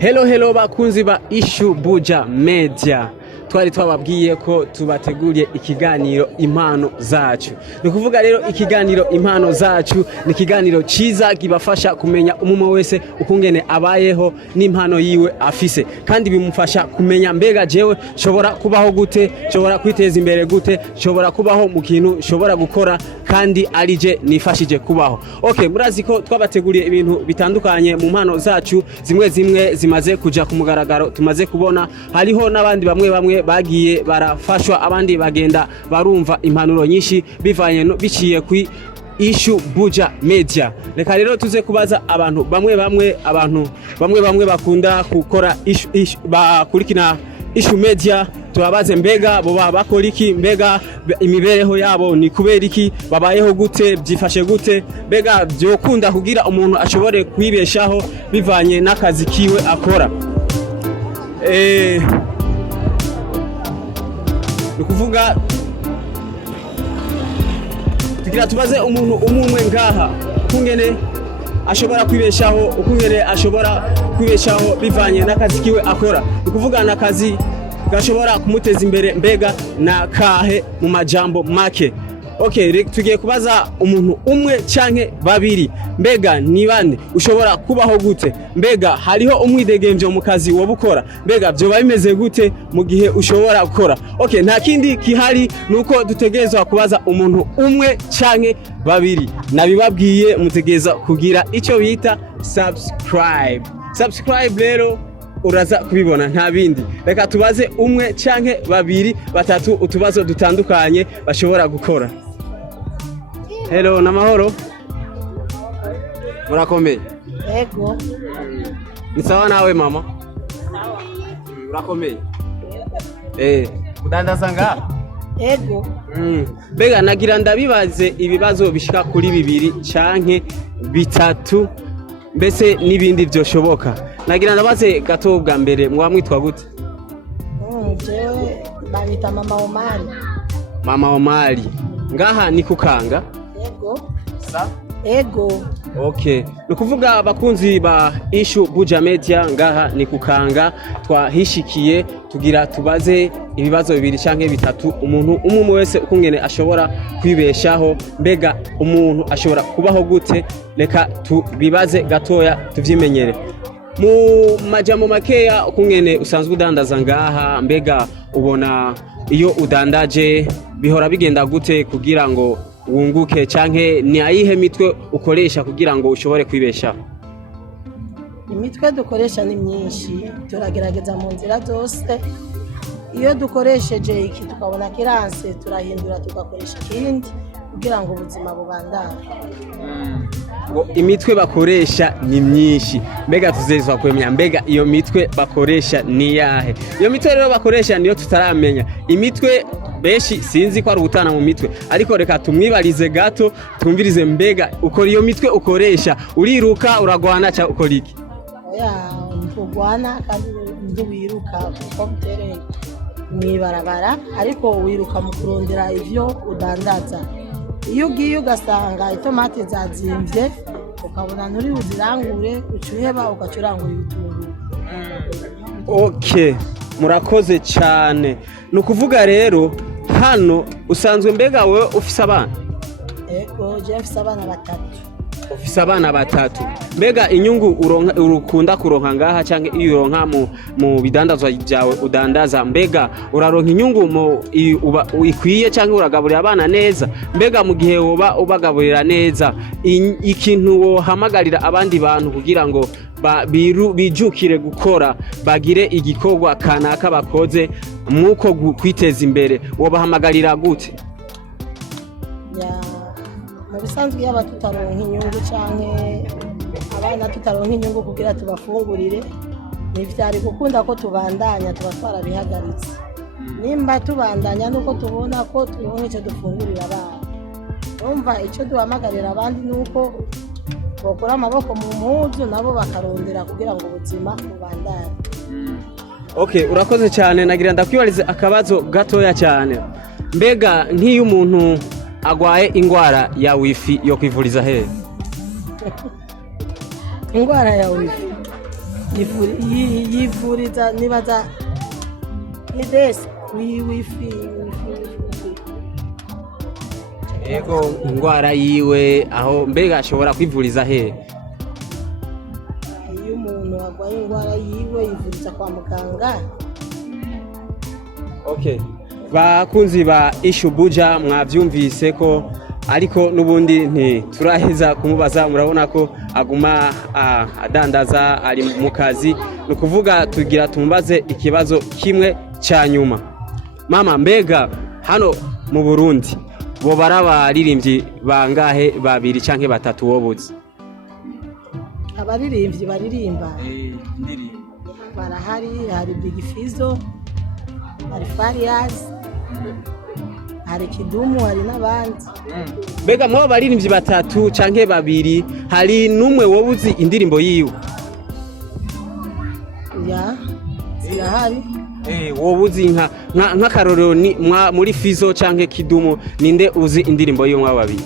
Hello bakunzi ba Issue Buja Media. Twari twababwiye ko tubateguriye ikiganiro impano zacu. Ni kuvuga rero ikiganiro impano zacu ni ikiganiro ciza kibafasha kumenya umumwe wese ukungene abayeho n'impano yiwe afise, kandi bimufasha kumenya mbega jewe shobora kubaho gute, shobora kwiteza imbere gute, shobora kubaho mu kintu shobora gukora kandi arije nifashije kubaho. Okay, murazi ko twabateguriye ibintu bitandukanye mu mpano zacu, zimwe zimaze kuja ku mugaragaro tumaze kubona, hariho n'abandi bamwe bagiye barafashwa, abandi bagenda barumva impanuro nyinshi bivanye biciye ku Issue Buja Media. Reka rero tuze kubaza abantu bamwe bakunda gukora bakurikina Issue Media, tubabaze mbega bo bakora iki, mbega imibereho yabo ni kubera iki, babayeho gute, byifashe gute, mbega byokunda kugira umuntu ashobore kwibeshaho bivanye n'akazi kiwe akora. Nukuvuga tugira tubaze umuntu umwe ngaha ukungene ashobora kwibeshaho bivanye n'akazi kiwe akora. Nukuvuga n'akazi gashobora kumuteza imbere mbega na kahe mu majambo make. Okay, tugiye kubaza umuntu umwe canke babiri, mbega ni bande ushobora kubaho gute, mbega hariho umwidegemvyo mu kazi wo bukora, mbega byo bimeze gute mu gihe ushobora gukora. Okay, nta kindi kihari nuko dutegerezwa kubaza umuntu umwe canke babiri. Nabibabwiye mutegeza kugira ico bita subscribe rero uraza kubibona nta bindi. Reka tubaze umwe canke babiri batatu utubazo dutandukanye bashobora gukora. Hello, namahoro. Murakomeye? Ego. Ni sawa nawe mama? Murakomeye? Udandaza nga? Ego. Bega nagira ndabibaze ibibazo bishika kuri bibiri canke bitatu, mbese nibindi byoshoboka. Nagira ndabaze gato bwa mbere mwamwitwa gute? Jewe banyita Mama Omari. Mama Omari. Ngaha ni kukanga? Ego. Sa? Ego. Okay. Nukuvuga abakunzi ba Issue Buja Media, ngaha ni kukanga twahishikiye tugira tubaze ibibazo bibiri canke bitatu, umuntu umwe wese ukungene ashobora kwibeshaho, mbega umuntu ashobora kubaho gute. Reka tubibaze gatoya tuvyimenyere. Mu majambo makeya ukungene usanzwe udandaza ngaha, mbega ubona iyo udandaje bihora bigenda gute kugira ngo wunguke, canke ni ayihe mitwe ukoresha kugira ngo ushobore kwibeshaho? Imitwe dukoresha ni myinshi, turagerageza mu nzira zose. Iyo dukoresheje iki tukabona kiranse, turahindura tugakoresha ikindi kugira ngo ubuzima bubandane. Imitwe bakoresha ni myinshi, mbega tuzezwa kwemenya mbega iyo mitwe bakoresha ni yahe? Iyo mitwe rero bakoresha niyo tutaramenya. Imitwe beshi sinzi ko ari ubutana mu mitwe, ariko reka tumwibarize gato tumvirize mbega uko iyo mitwe ukoresha. Uriruka, uragwana cyangwa ukora iki? Oya, ntugwana kandi nduwiruka kuko mutereye mwibarabara, ariko wiruka mu kurondera ivyo udandaza. Iyo ugiye ugasanga itomati zazimvye ukabona nturi uzirangure, ucuheba ugacurangura ibitunguru. Okay, murakoze cyane. Nukuvuga rero hano usanzwe mbega wewe ufise abana? Ego, je mfise abana batatu. Ufise abana batatu. Mbega inyungu urukunda kuronka ngaha canke iyo uronka mu bidandazwa byawe udandaza, mbega uraronka inyungu ikwiye canke uragaburira abana neza? Mbega mu gihe woba ubagaburira neza, ikintu wohamagarira abandi bantu kugira ngo bijukire gukora, bagire igikorwa kanaka bakoze mwuko kwiteza imbere, wobahamagarira gute? Mu bisanzwe yaba tutaronka inyungu canke abana tutaronka inyungu kugira tubafungurire, ntivyari gukunda ko tubandanya, tuba twarabihagaritse. Nimba tubandanya nuko tubona ko turonka ico dufungurira abana. Umva ico duhamagarira abandi nuko bokora amaboko mu mpuzu nabo bakarondera kugira ngo ubuzima bubandane. Okay, urakoze cyane. Nagira ndakwibarize akabazo gatoya cyane. Mbega nk'iyo umuntu agwaye ingwara ya wifi yo kwivuriza he? Ingwara ya wifi yivuriza nibaza ni desi wifi Ego ingwara yiwe aho mbega ashobora kwivuriza he? iyo umuntu arwaye indwara yiwe yivuriza kwa muganga. Okay. Bakunzi ba Issue Buja mwavyumvise ko ariko nubundi turaheza kumubaza, murabona ko aguma adandaza ari mu kazi, nukuvuga tugira tumubaze ikibazo kimwe cya nyuma. Mama, mbega hano mu Burundi bo barabaririmbyi bangahe, babiri canke batatu wobuze? Abaririmbyi baririmba barahari, hari Big Fizzo, hari Farious, hari Kidumu, hari n'abandi. Mbega mwo baririmbyi batatu canke babiri, hari numwe wobuzi indirimbo yiwe? Ya zirahari. Wobuzi nka karorero ni muri Fizzo canke Kidumu, ninde uzi indirimbo yiwe mwa babiri?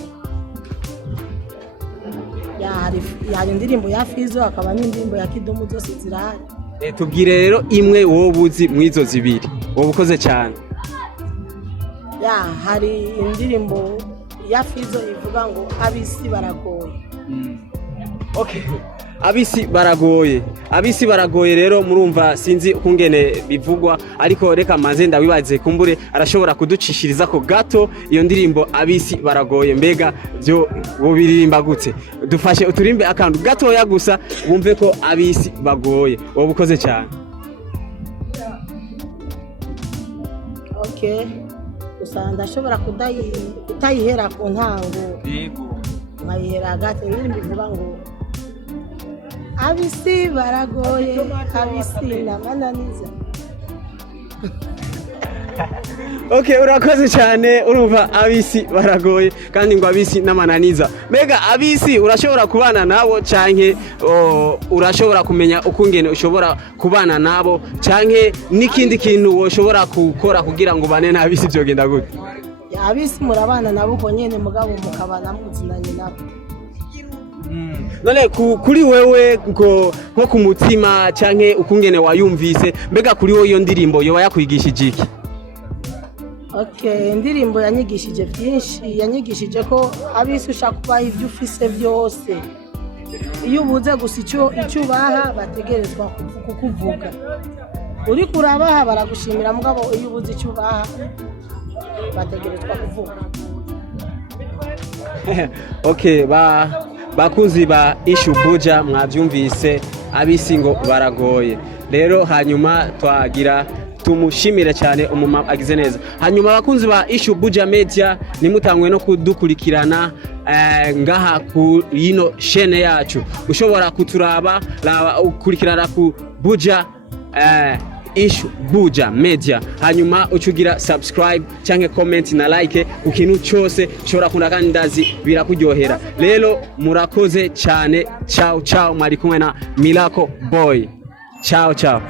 Ya hari indirimbo ya Fizzo, akaba n'indirimbo ya Kidumu, zose zirahari. Tubwire rero imwe wobuzi mwizo zibiri. Wobukoze cyane. Ya hari indirimbo ya Fizzo ivuga ngo abisi baragoye. Okay. Abisi baragoye rero murumva, sinzi ukungene bivugwa, ariko reka maze ndabibaze kumbure arashobora kuducishiriza ko gato iyo ndirimbo abisi baragoye. Mbega byo bobiririmba gute? Dufashe uturimbe akantu gato ya gusa bumve ko abisi bagoye. Wobukoze cyane. Okay. Gusa ndashobora kutayihera ku ntango. Yego. Nkayihera hagati, indirimbo ivuga ngo abisi baragoye, abisi namananiza. Okay, urakoze cyane. Urumva abisi baragoye kandi ngo abisi namananiza. Mbega abisi urashobora kubana nabo canke urashobora kumenya ukungene ushobora kubana nabo canke n'ikindi kintu woshobora gukora kugira ngo bane nabisi byogenda gute? Ya abisi murabana nabo uko nyene, mugabo mukabana muzinanye nabo. None kuri wewe nko ku mutima canke ukungene wayumvise, mbega kuri wowe iyo ndirimbo yoba yakwigishije iki? Okay, indirimbo yanyigishije byinshi, yanyigishije ko abisi ushaka kubaha ibyo ufise byose. Iyo ubuze gusa icyo ubaha bategerezwa kukuvuga. Uri kurabaha baragushimira, mugabo iyo ubuze icyo ubaha bategerezwa kuvuga. Okay, bakunzi ba Issue Buja mwavyumvise, abisi ngo baragoye. Rero hanyuma twagira tumushimire cyane umumama agize neza. Hanyuma bakunzi ba Issue Buja Media, nimutangwe no kudukurikirana ngaha ku yino chaîne yacu. Ushobora kuturaba ukurikirana ku Buja Issue Buja Media, hanyuma ucugira subscribe canke comment na like ukintu cyose shobora kunda kandi ndazi birakuryohera. Rero murakoze cyane. Ciao ciao, mwari kumwe na Miracle Boy. Ciao ciao.